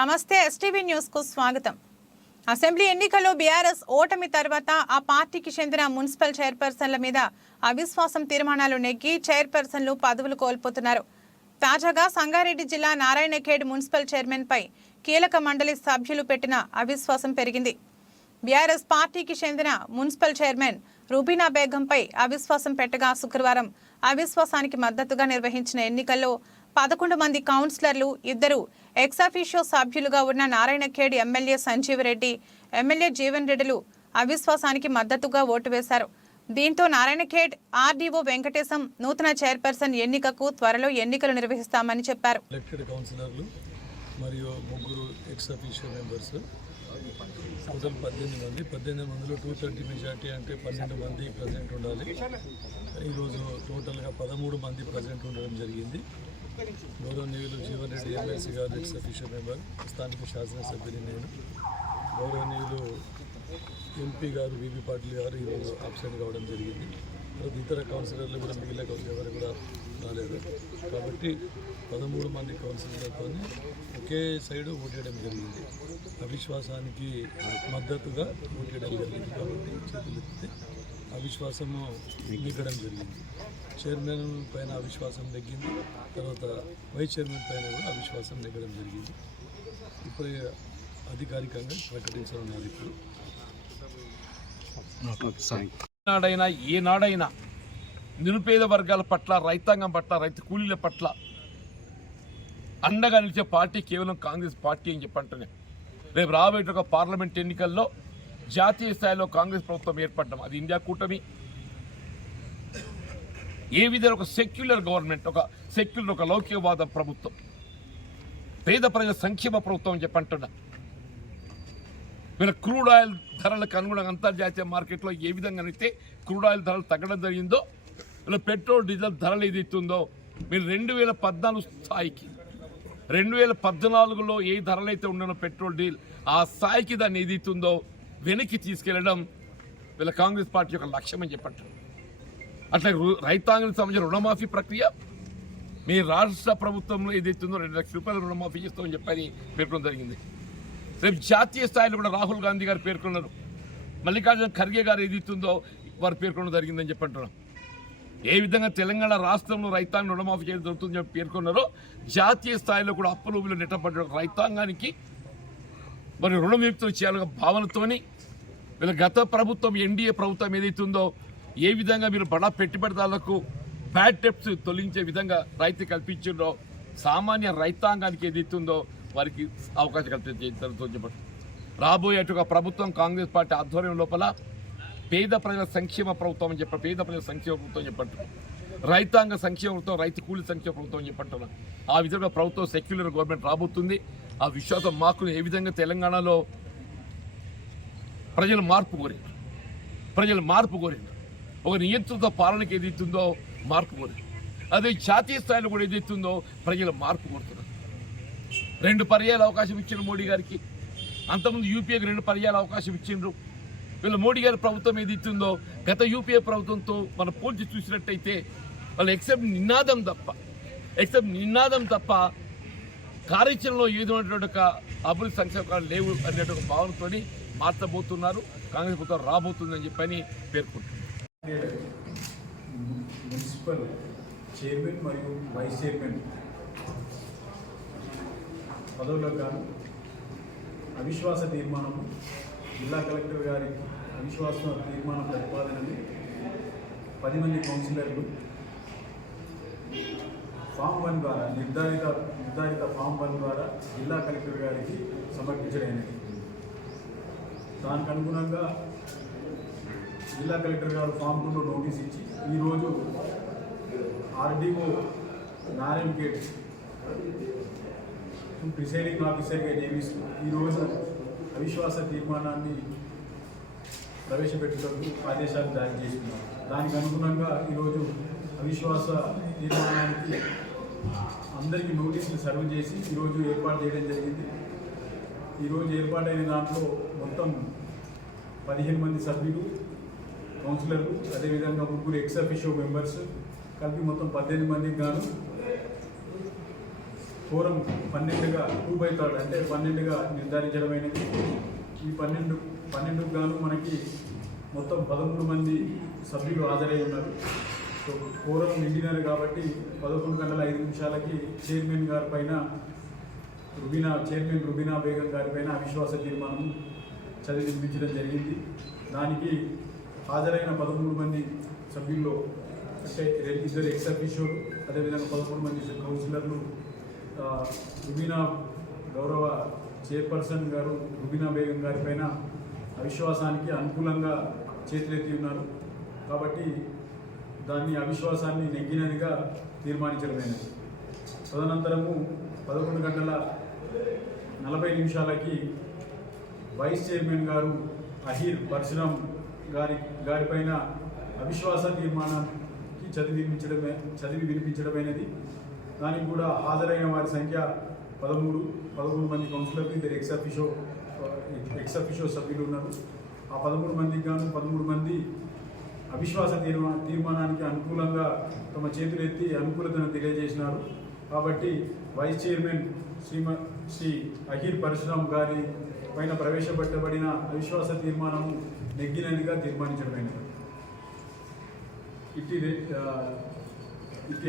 నమస్తే ఎస్టీవీ న్యూస్కు స్వాగతం. అసెంబ్లీ ఎన్నికల్లో బీఆర్ఎస్ ఓటమి తర్వాత ఆ పార్టీకి చెందిన మున్సిపల్ చైర్పర్సన్ల మీద అవిశ్వాసం తీర్మానాలు నెగ్గి చైర్పర్సన్లు పదవులు కోల్పోతున్నారు. తాజాగా సంగారెడ్డి జిల్లా నారాయణఖేడ్ మున్సిపల్ చైర్మన్పై కీలక మండలి సభ్యులు పెట్టిన అవిశ్వాసం పెరిగింది. బీఆర్ఎస్ పార్టీకి చెందిన మున్సిపల్ చైర్మన్ రుబీనా బేగంపై అవిశ్వాసం పెట్టగా శుక్రవారం అవిశ్వాసానికి మద్దతుగా నిర్వహించిన ఎన్నికల్లో పదకొండు మంది కౌన్సిలర్లు ఇద్దరు ఎక్సాఫిషియో సభ్యులుగా ఉన్న నారాయణఖేడ్ ఎమ్మెల్యే సంజీవ్ రెడ్డి ఎమ్మెల్యే జీవన్ రెడ్డిలు అవిశ్వాసానికి మద్దతుగా ఓటు వేశారు. దీంతో నారాయణఖేడ్ ఆర్డీఓ వెంకటేశం నూతన చైర్పర్సన్ ఎన్నికకు త్వరలో ఎన్నికలు నిర్వహిస్తామని చెప్పారు. ఎలక్టెడ్ కౌన్సిలర్లు మరియు ముగ్గురు ఎక్స్ అఫీషియల్ మెంబర్స్ టోటల్ పద్దెనిమిది మంది. పద్దెనిమిది మందిలో టూ థర్టీ మెజార్టీ అంటే పన్నెండు మంది ప్రజెంట్ ఉండాలి. ఈరోజు టోటల్గా పదమూడు మంది ప్రజెంట్ ఉండడం జరిగింది. గౌరవనీయులు జీవన్ రెడ్డి ఎమ్మెల్సీ గారు ఎక్స్ అఫీషియల్ మెంబర్ స్థానిక శాసనసభ్యుని నేను. గౌరవనీయులు ఎంపీ గారు వివి పాటిల్ గారు ఈరోజు అబ్సెంట్ కావడం జరిగింది. తర్వాత ఇతర కౌన్సిలర్లు కూడా మిగిలిన కౌన్సిలర్ ఎవరు కూడా రాలేదు. కాబట్టి పదమూడు మంది కౌన్సిలర్లతో ఒకే సైడు ఓటేయడం జరిగింది. అవిశ్వాసానికి మద్దతుగా ఓటేయడం జరిగింది కాబట్టి చేతులు ఎత్తితే అవిశ్వాసము నెగ్గడం జరిగింది. చైర్మన్ పైన అవిశ్వాసం నెగ్గింది తర్వాత వైస్ చైర్మన్ పైన కూడా అవిశ్వాసం నెగ్గడం జరిగింది. ఇప్పుడు అధికారికంగా ప్రకటించనున్నారు ఇప్పుడు. నాడైనా ఏనాడైనా నిరుపేద వర్గాల పట్ల రైతాంగం పట్ల రైతు కూలీల పట్ల అండగా నిలిచే పార్టీ కేవలం కాంగ్రెస్ పార్టీ అని చెప్పంటేనే. రేపు రాబోయే ఒక పార్లమెంట్ ఎన్నికల్లో జాతీయ స్థాయిలో కాంగ్రెస్ ప్రభుత్వం ఏర్పడడం అది ఇండియా కూటమి. ఏ విధంగా ఒక సెక్యులర్ గవర్నమెంట్ ఒక సెక్యులర్ ఒక లౌకికవాద ప్రభుత్వం పేద ప్రజల సంక్షేమ ప్రభుత్వం అని చెప్పంటున్నా వీళ్ళ క్రూడ్ ఆయిల్ ధరలకు అనుగుణంగా అంతర్జాతీయ మార్కెట్లో ఏ విధంగా అయితే క్రూడ్ ఆయిల్ ధరలు తగ్గడం జరిగిందో వీళ్ళ పెట్రోల్ డీజిల్ ధరలు ఏదైతుందో మీరు రెండు వేల పద్నాలుగు స్థాయికి రెండు వేల పద్నాలుగులో ఏ ధరలైతే ఉండనో పెట్రోల్ డీల్ ఆ స్థాయికి దాన్ని ఏదైతుందో వెనక్కి తీసుకెళ్ళడం వీళ్ళ కాంగ్రెస్ పార్టీ యొక్క లక్ష్యం అని చెప్పట్టు అట్లా రైతాంగానికి సంబంధించిన రుణమాఫీ ప్రక్రియ మీ రాష్ట్ర ప్రభుత్వంలో ఏదైతుందో రెండు లక్షల రూపాయలు రుణమాఫీ చేస్తామని చెప్పని పేర్కొనడం జరిగింది. రేపు జాతీయ స్థాయిలో కూడా రాహుల్ గాంధీ గారు పేర్కొన్నారు. మల్లికార్జున ఖర్గే గారు ఏదైతుందో వారు పేర్కొనడం జరిగిందని చెప్పి ఏ విధంగా తెలంగాణ రాష్ట్రంలో రైతాంగం రుణమాఫీ చేయడం జరుగుతుందని చెప్పి పేర్కొన్నారో జాతీయ స్థాయిలో కూడా అప్పులు నెట్టబడ్డ రైతాంగానికి మరి రుణ విముక్తులు చేయాలనే భావనతోని వీళ్ళ గత ప్రభుత్వం ఎన్డీఏ ప్రభుత్వం ఏదైతుందో ఏ విధంగా మీరు బడా పెట్టుబడిదారులకు బ్యాడ్ టెప్స్ తొలగించే విధంగా రైతు కల్పించిందో సామాన్య రైతాంగానికి ఏదైతుందో వారికి అవకాశం కల్పించడంతో రాబోయే ప్రభుత్వం కాంగ్రెస్ పార్టీ ఆధ్వర్యం లోపల పేద ప్రజల సంక్షేమ ప్రభుత్వం అని చెప్పి పేద ప్రజల సంక్షేమ ప్రభుత్వం చెప్పట్టు రైతాంగ సంక్షేమ ప్రభుత్వం రైతు కూలి సంక్షేమ ప్రభుత్వం అని చెప్పంటున్నాను ఆ విధంగా ప్రభుత్వం సెక్యులర్ గవర్నమెంట్ రాబోతుంది. ఆ విశ్వాసం మాకు ఏ విధంగా తెలంగాణలో ప్రజలు మార్పు కోరారు ప్రజలు మార్పు కోరారు ఒక నియంత్రిత పాలనకి ఏదైతుందో మార్పు కోరారు అదే జాతీయ స్థాయిలో కూడా ఏదైతుందో ప్రజలు మార్పు కోరుతున్నారు. రెండు పర్యాలు అవకాశం ఇచ్చిన మోడీ గారికి. అంతకుముందు యూపీఏకి రెండు పర్యాలు అవకాశం ఇచ్చిండ్రు. వీళ్ళ మోడీ గారి ప్రభుత్వం ఏది ఇస్తుందో గత యూపీఏ ప్రభుత్వంతో మనం పోల్చి చూసినట్టయితే వాళ్ళు ఎక్సెప్ట్ నినాదం తప్ప ఎక్సెప్ట్ నినాదం తప్ప కార్యాచరణలో ఏదో అనేటువంటి ఒక అభివృద్ధి సంక్షేమాలు లేవు అనేటువంటి ఒక భావనతో మార్చబోతున్నారు. కాంగ్రెస్ ప్రభుత్వం రాబోతుందని చెప్పని పేర్కొంటున్నారు. మున్సిపల్ చైర్మన్ మరియు వైస్ చైర్మన్ పదవులకు గాను అవిశ్వాస తీర్మానం జిల్లా కలెక్టర్ గారి అవిశ్వాస తీర్మానం ప్రతిపాదనని పది మంది కౌన్సిలర్లు ఫామ్ వన్ ద్వారా నిర్ధారిత నిర్ధారిత ఫామ్ వన్ ద్వారా జిల్లా కలెక్టర్ గారికి సమర్పించడమైనది దానికి అనుగుణంగా జిల్లా కలెక్టర్ గారు ఫామ్ టూలో నోటీస్ ఇచ్చి ఈరోజు ఆర్డీఓ నారాయణ గేట్ ప్రిసైడింగ్ ఆఫీసర్గా నియమిస్తూ ఈరోజు అవిశ్వాస తీర్మానాన్ని ప్రవేశపెట్టేటప్పుడు ఆదేశాలు జారీ చేస్తున్నారు దానికి అనుగుణంగా ఈరోజు అవిశ్వాస తీర్మానానికి అందరికీ నోటీసులు సర్వ్ చేసి ఈరోజు ఏర్పాటు చేయడం జరిగింది. ఈరోజు ఏర్పాటైన దాంట్లో మొత్తం పదిహేను మంది సభ్యులు కౌన్సిలర్లు అదేవిధంగా ముగ్గురు ఎక్స్ అఫిషియో మెంబర్స్ కలిపి మొత్తం పద్దెనిమిది మందికి గాను ఫోరం పన్నెండుగా టూ బై థర్డ్ అంటే పన్నెండుగా నిర్ధారించడమైనది. ఈ పన్నెండు పన్నెండుకు గాను మనకి మొత్తం పదమూడు మంది సభ్యులు హాజరై ఉన్నారు. సో కోరం నిండినారు కాబట్టి పదకొండు గంటల ఐదు నిమిషాలకి చైర్మన్ గారి పైన రుబీనా చైర్మన్ రుబీనా బేగం గారి పైన అవిశ్వాస తీర్మానం చదివి వినిపించడం జరిగింది. దానికి హాజరైన పదమూడు మంది సభ్యుల్లో అంటే రెండు ఇద్దరు ఎక్స్ అఫీషియోలు అదేవిధంగా పదమూడు మంది కౌన్సిలర్లు రుబీనా గౌరవ చైర్పర్సన్ గారు రుబీనా బేగం గారి పైన అవిశ్వాసానికి అనుకూలంగా చేతులెత్తి ఉన్నారు. కాబట్టి దాన్ని అవిశ్వాసాన్ని నెగ్గినదిగా తీర్మానించడమైనది. తదనంతరము పదకొండు గంటల నలభై నిమిషాలకి వైస్ చైర్మన్ గారు అహీర్ పరశురామ్ గారి గారిపైన అవిశ్వాస తీర్మానానికి చదివి వినిపించడమే చదివి వినిపించడమైనది. దానికి కూడా హాజరైన వారి సంఖ్య పదమూడు పదమూడు మంది కౌన్సిలర్లు ఇద్దరు ఎక్స్ అఫిషో ఎక్స్ అఫిషో సభ్యులు ఉన్నారు. ఆ పదమూడు మందికి గాను పదమూడు మంది అవిశ్వాస తీర్మా తీర్మానానికి అనుకూలంగా తమ చేతులెత్తి అనుకూలతను తెలియజేసినారు. కాబట్టి వైస్ చైర్మన్ శ్రీమ శ్రీ అఖిల్ పరశురామ్ గారి పైన ప్రవేశపెట్టబడిన అవిశ్వాస తీర్మానము నెగ్గినదిగా తీర్మానించడమైనది. ఇట్టి ఇట్టి